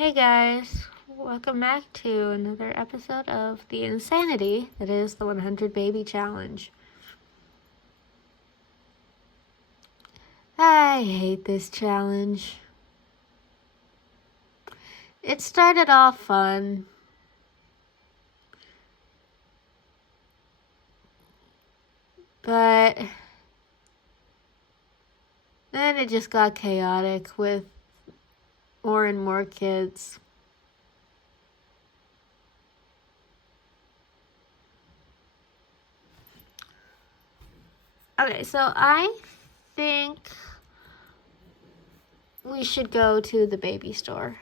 Hey guys, welcome back to another episode of the insanity that is the 100 Baby Challenge. I hate this challenge. It started off fun, but then it just got chaotic with more and more kids. Okay, so I think we should go to the baby store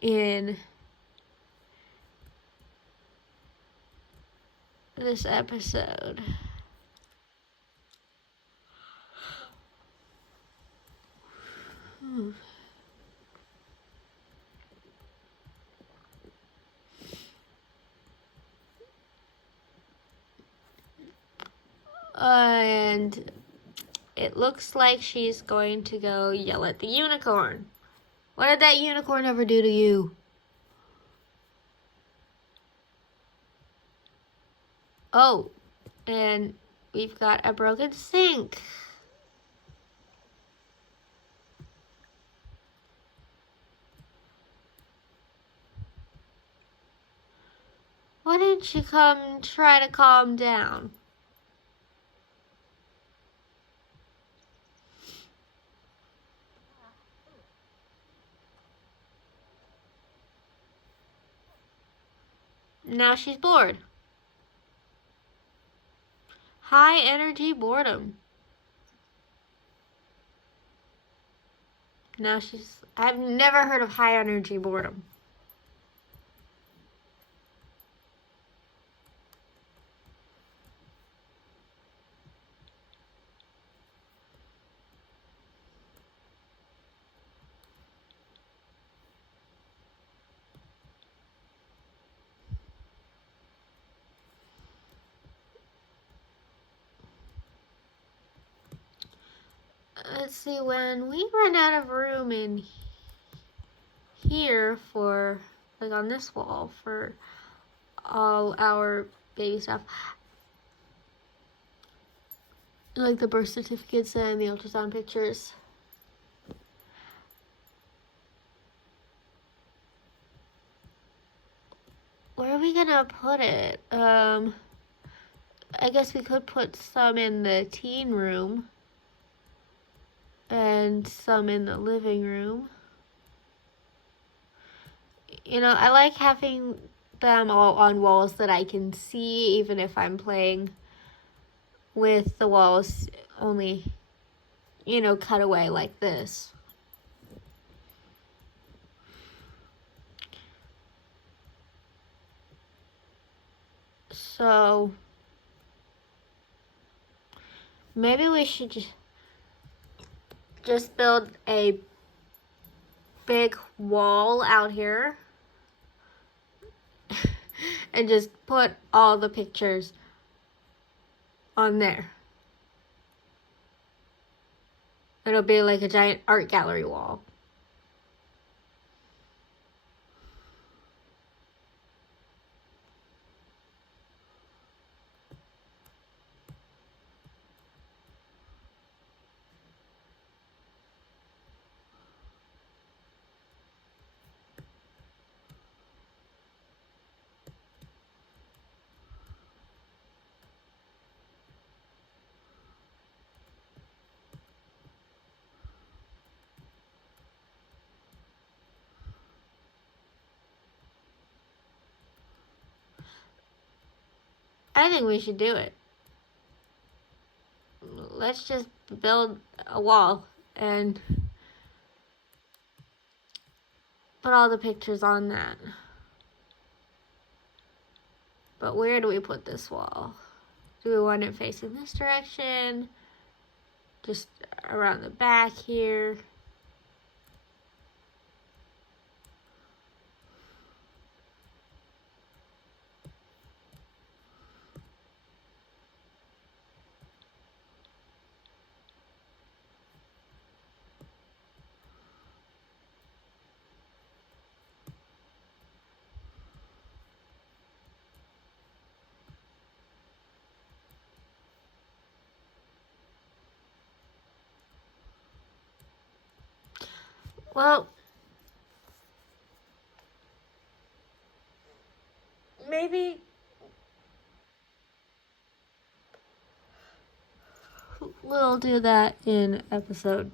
in this episode. And it looks like she's going to go yell at the unicorn. What did that unicorn ever do to you? Oh, and we've got a broken sink. Why didn't you come try to calm down? Now she's bored. High energy boredom. I've never heard of high energy boredom. Let's see, when we run out of room in here for, like on this wall, for all our baby stuff, like the birth certificates and the ultrasound pictures. Where are we gonna put it? I guess we could put some in the teen room and some in the living room. You know, I like having them all on walls that I can see, even if I'm playing with the walls only, cut away like this. So maybe we should just build a big wall out here and just put all the pictures on there. It'll be like a giant art gallery wall. I think we should do it. Let's just build a wall and put all the pictures on that. But where do we put this wall? Do we want it facing this direction? Just around the back here? Well, maybe we'll do that in episode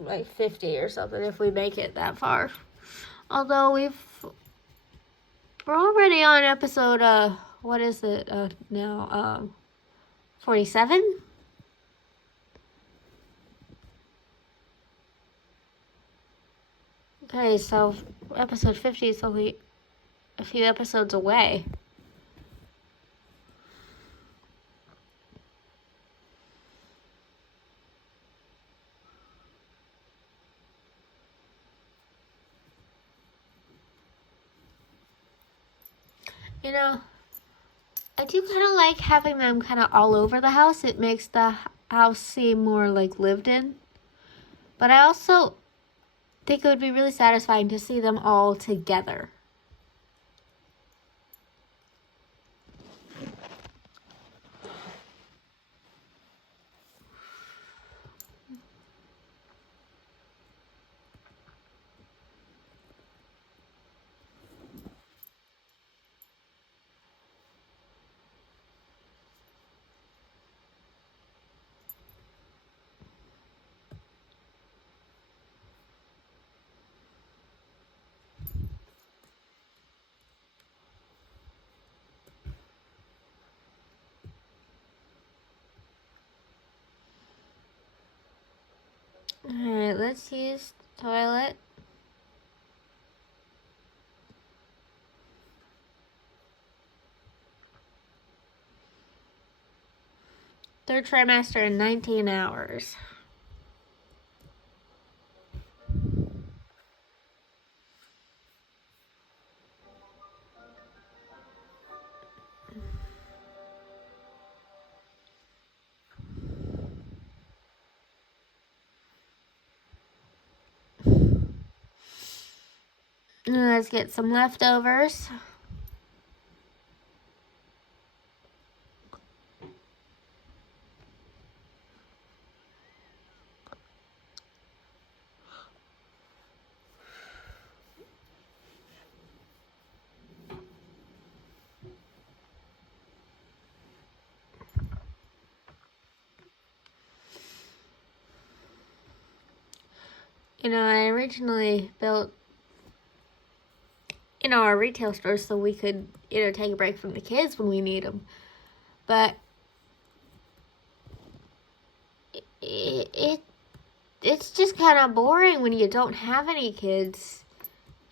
like 50 or something if we make it that far. Although we're already on episode what is it now 47. Okay, so episode 50 is only a few episodes away. You know, I do kind of like having them kind of all over the house. It makes the house seem more like lived in. But I also think it would be really satisfying to see them all together. Alright, let's use toilet. Third trimester in 19 hours. Let's get some leftovers. I originally built, our retail stores so we could, take a break from the kids when we need them. But it's just kind of boring when you don't have any kids,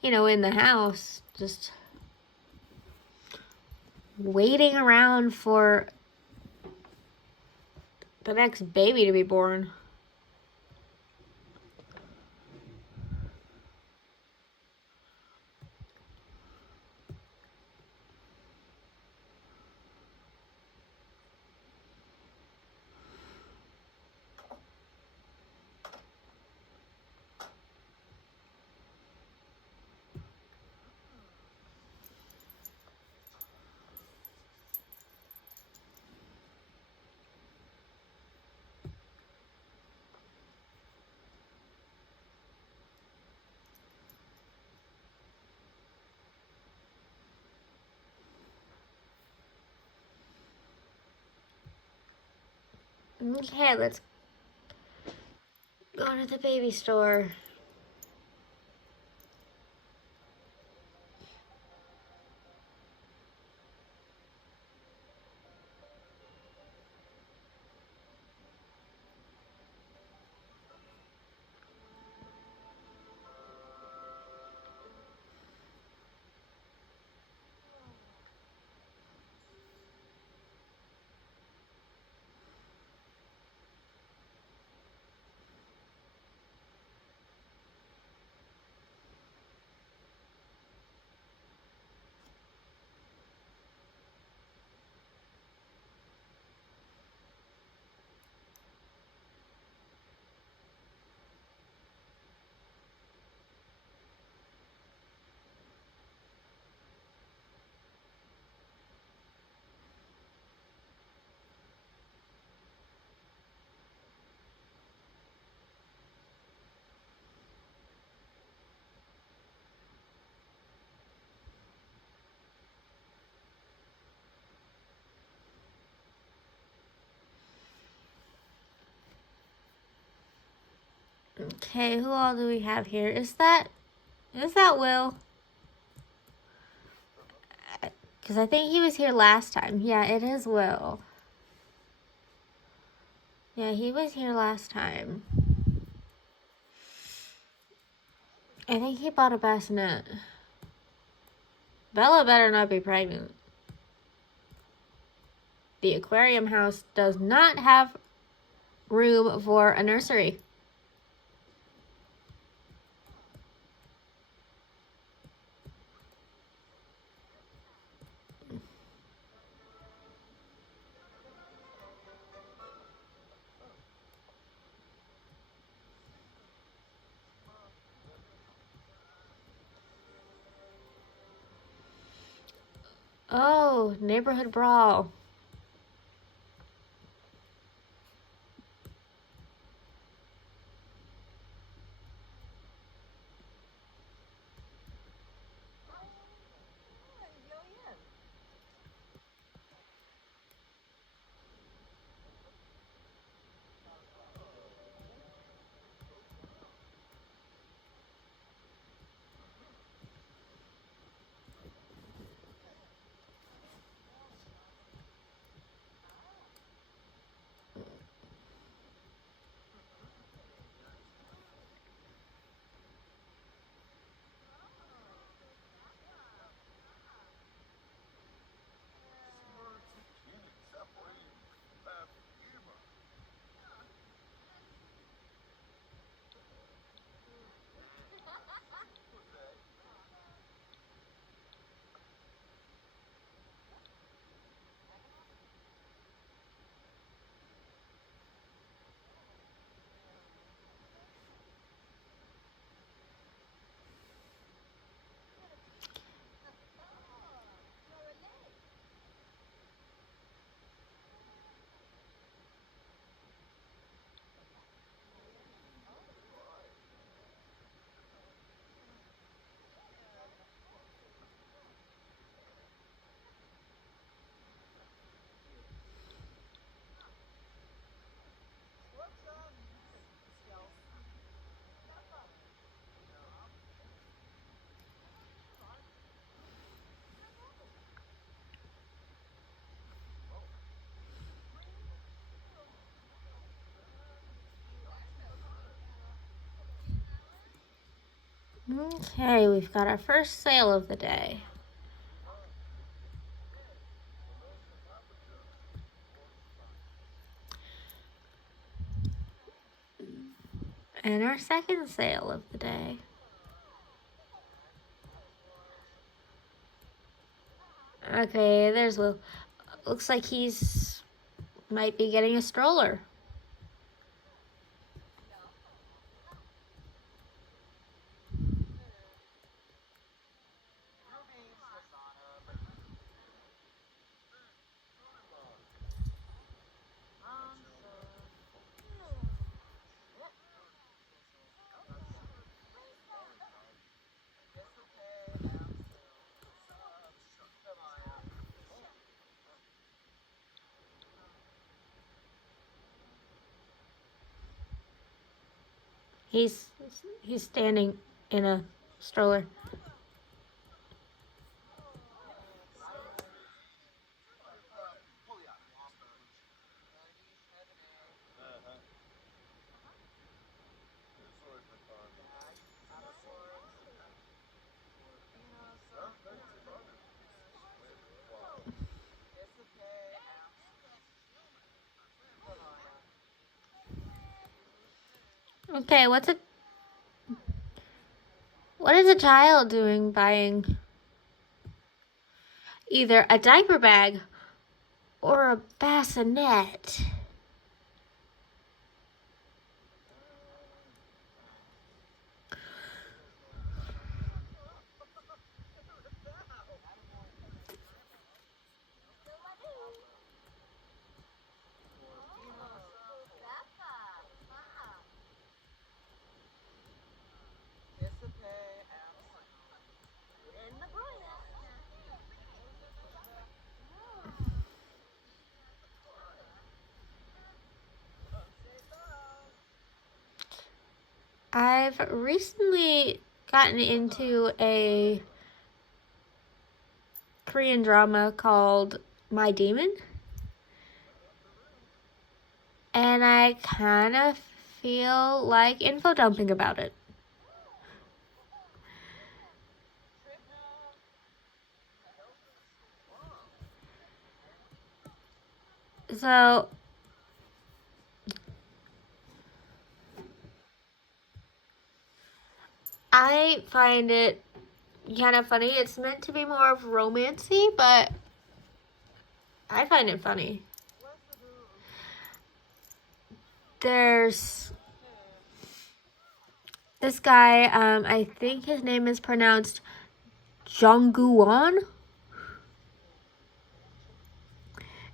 in the house, just waiting around for the next baby to be born. Okay, let's go to the baby store. Okay, who all do we have here? Is that Will? Because I think he was here last time. Yeah, it is Will. Yeah, he was here last time. I think he bought a bassinet. Bella better not be pregnant. The aquarium house does not have room for a nursery. Oh, neighborhood brawl. Okay, we've got our first sale of the day. And our second sale of the day. Okay, there's Will. Looks like he's might be getting a stroller. He's standing in a stroller. Okay, what is a child doing buying either a diaper bag or a bassinet? I've recently gotten into a Korean drama called My Demon. And I kind of feel like info dumping about it. So, I find it kind of funny. It's meant to be more of romancy, but I find it funny. There's this guy, I think his name is pronounced Jongguwon.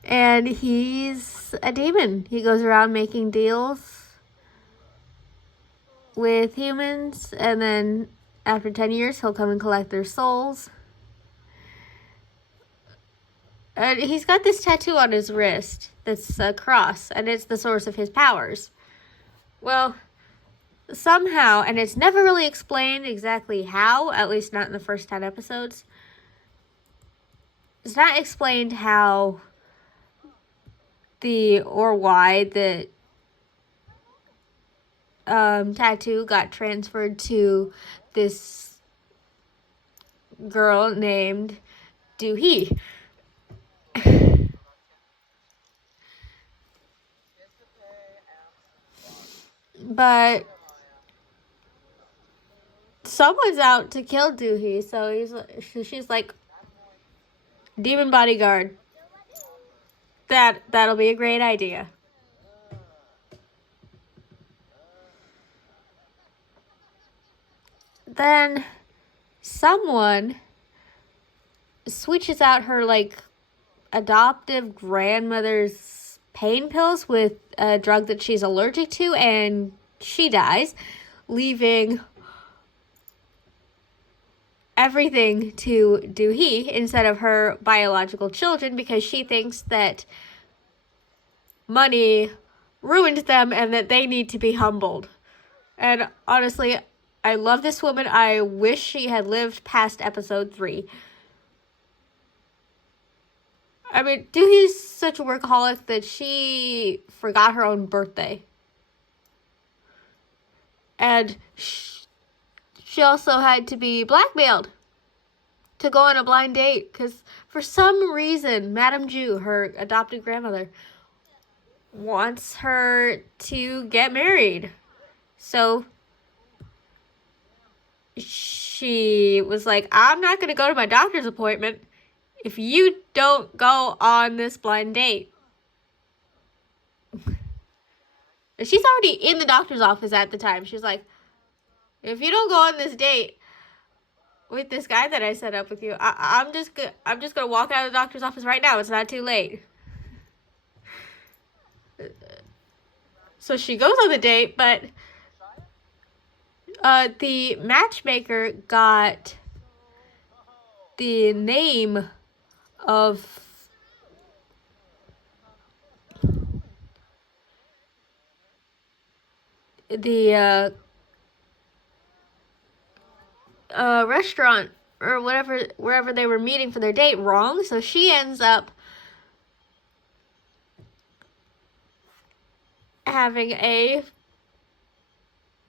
And he's a demon. He goes around making deals with humans, and then after 10 years, he'll come and collect their souls. And he's got this tattoo on his wrist that's a cross, and it's the source of his powers. Well, somehow, and it's never really explained exactly how, at least not in the first 10 episodes, it's not explained how or why the tattoo got transferred to this girl named Doohee. But someone's out to kill Doohee, so she's like, demon bodyguard. That'll be a great idea. Then someone switches out her like adoptive grandmother's pain pills with a drug that she's allergic to, and she dies, leaving everything to Doohee instead of her biological children, because she thinks that money ruined them and that they need to be humbled. And honestly, I love this woman. I wish she had lived past episode 3. I mean, Doohee's such a workaholic that she forgot her own birthday. And she also had to be blackmailed to go on a blind date, because for some reason, Madame Ju, her adopted grandmother, wants her to get married. So she was like, I'm not going to go to my doctor's appointment if you don't go on this blind date. And she's already in the doctor's office at the time. She's like, if you don't go on this date with this guy that I set up with you, I'm just gonna walk out of the doctor's office right now. It's not too late. So she goes on the date, but the matchmaker got the name of the restaurant or wherever they were meeting for their date wrong, so she ends up having a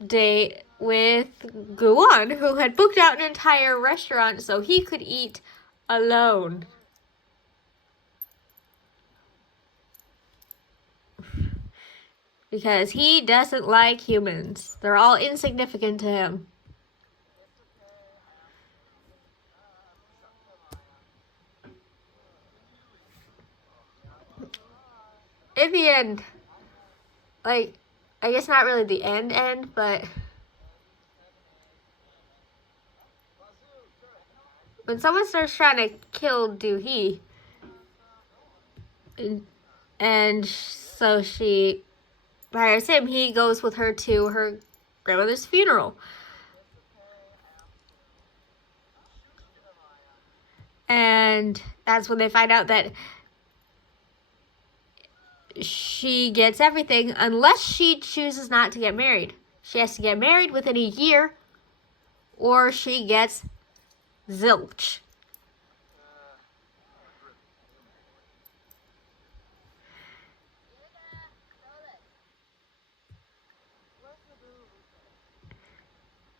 date with Guwon, who had booked out an entire restaurant so he could eat alone. Because he doesn't like humans. They're all insignificant to him. In the end, like, I guess not really the end, but when someone starts trying to kill Doohee, and so she hires him, he goes with her to her grandmother's funeral. And that's when they find out that she gets everything unless she chooses not to get married. She has to get married within a year, or she gets zilch.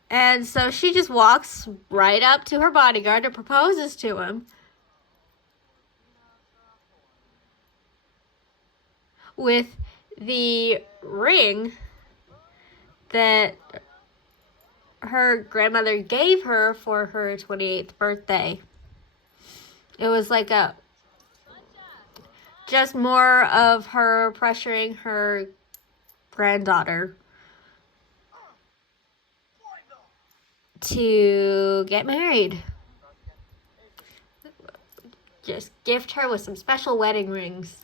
And so she just walks right up to her bodyguard and proposes to him with the ring that her grandmother gave her for her 28th birthday. It was like just more of her pressuring her granddaughter to get married. Just gift her with some special wedding rings.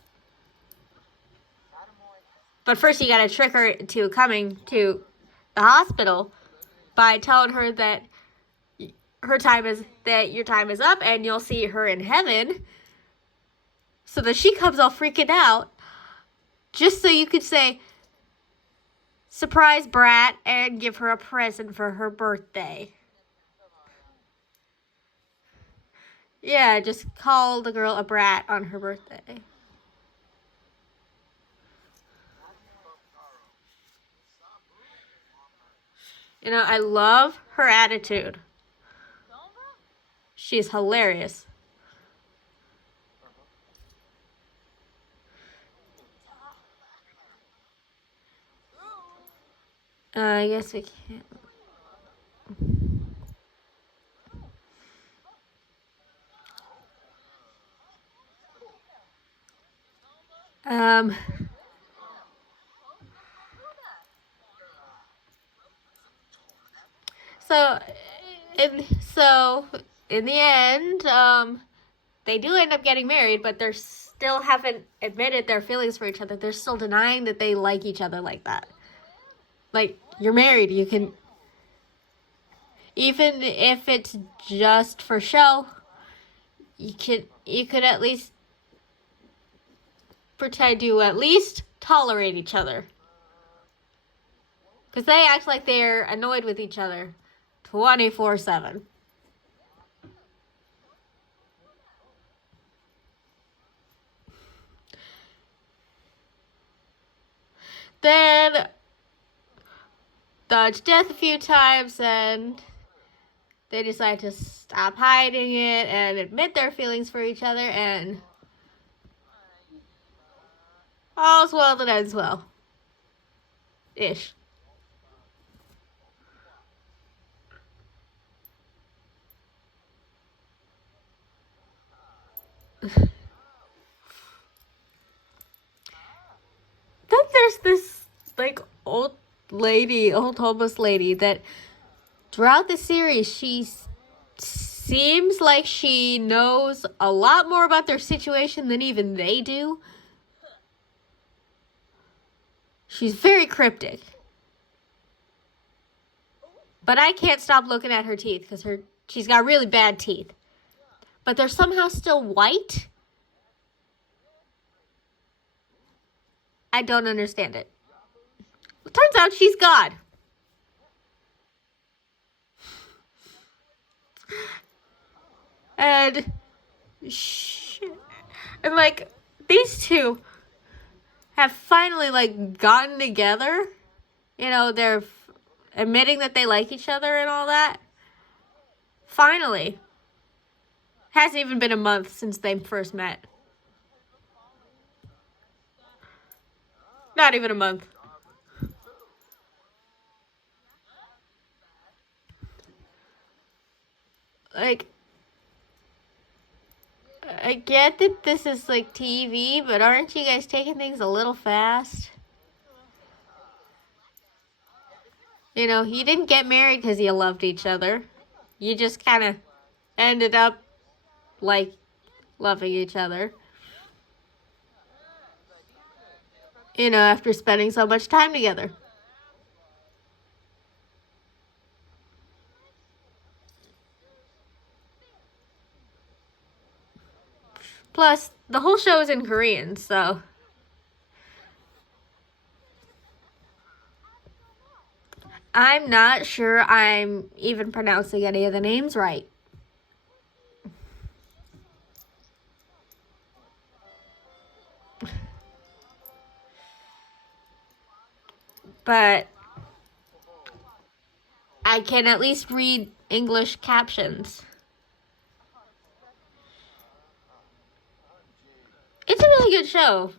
But first you gotta trick her to coming to the hospital by telling her that your time is up and you'll see her in heaven, so that she comes all freaking out, just so you could say, surprise brat, and give her a present for her birthday. Yeah, just call the girl a brat on her birthday. You know, I love her attitude. She's hilarious. I guess we can't. Um, so, in the end, they do end up getting married, but they still haven't admitted their feelings for each other. They're still denying that they like each other like that. Like, you're married, you can, even if it's just for show, you could at least pretend you at least tolerate each other. Because they act like they're annoyed with each other 24/7. Then dodge death a few times, and they decide to stop hiding it and admit their feelings for each other, and all's well that ends well. Ish. Then there's this, like, old homeless lady that throughout the series, she seems like she knows a lot more about their situation than even they do. She's very cryptic. But I can't stop looking at her teeth because she's got really bad teeth. But they're somehow still white. I don't understand it. It turns out she's God. And like, these two have finally, like, gotten together. You know, they're admitting that they like each other and all that. Finally. Hasn't even been a month since they first met. Not even a month. Like, I get that this is like TV, but aren't you guys taking things a little fast? You know, you didn't get married because you loved each other. You just kind of ended up, like, loving each other. You know, after spending so much time together. Plus, the whole show is in Korean, so. I'm not sure I'm even pronouncing any of the names right. But I can at least read English captions. It's a really good show.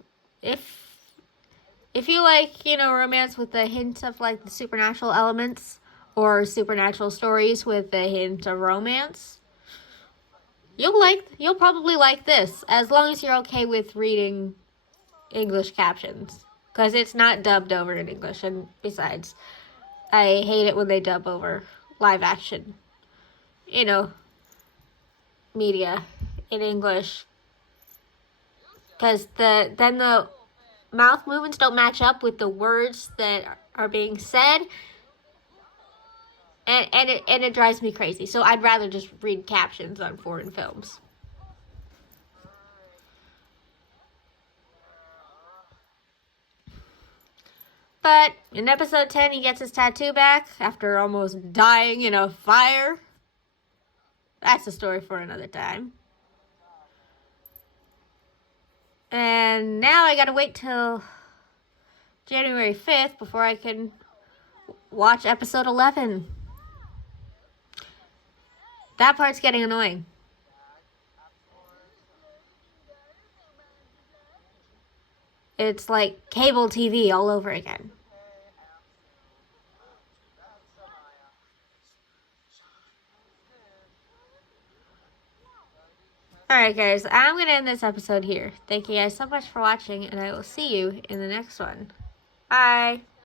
If you like, romance with a hint of like the supernatural elements or supernatural stories with a hint of romance, you'll probably like this, as long as you're okay with reading English captions, because it's not dubbed over in English. And besides, I hate it when they dub over live action, media in English, because then the mouth movements don't match up with the words that are being said, and it drives me crazy. So I'd rather just read captions on foreign films. But in episode 10, he gets his tattoo back after almost dying in a fire. That's a story for another time. And now I gotta wait till January 5th before I can watch episode 11. That part's getting annoying. It's like cable TV all over again. Alright guys, I'm going to end this episode here. Thank you guys so much for watching, and I will see you in the next one. Bye!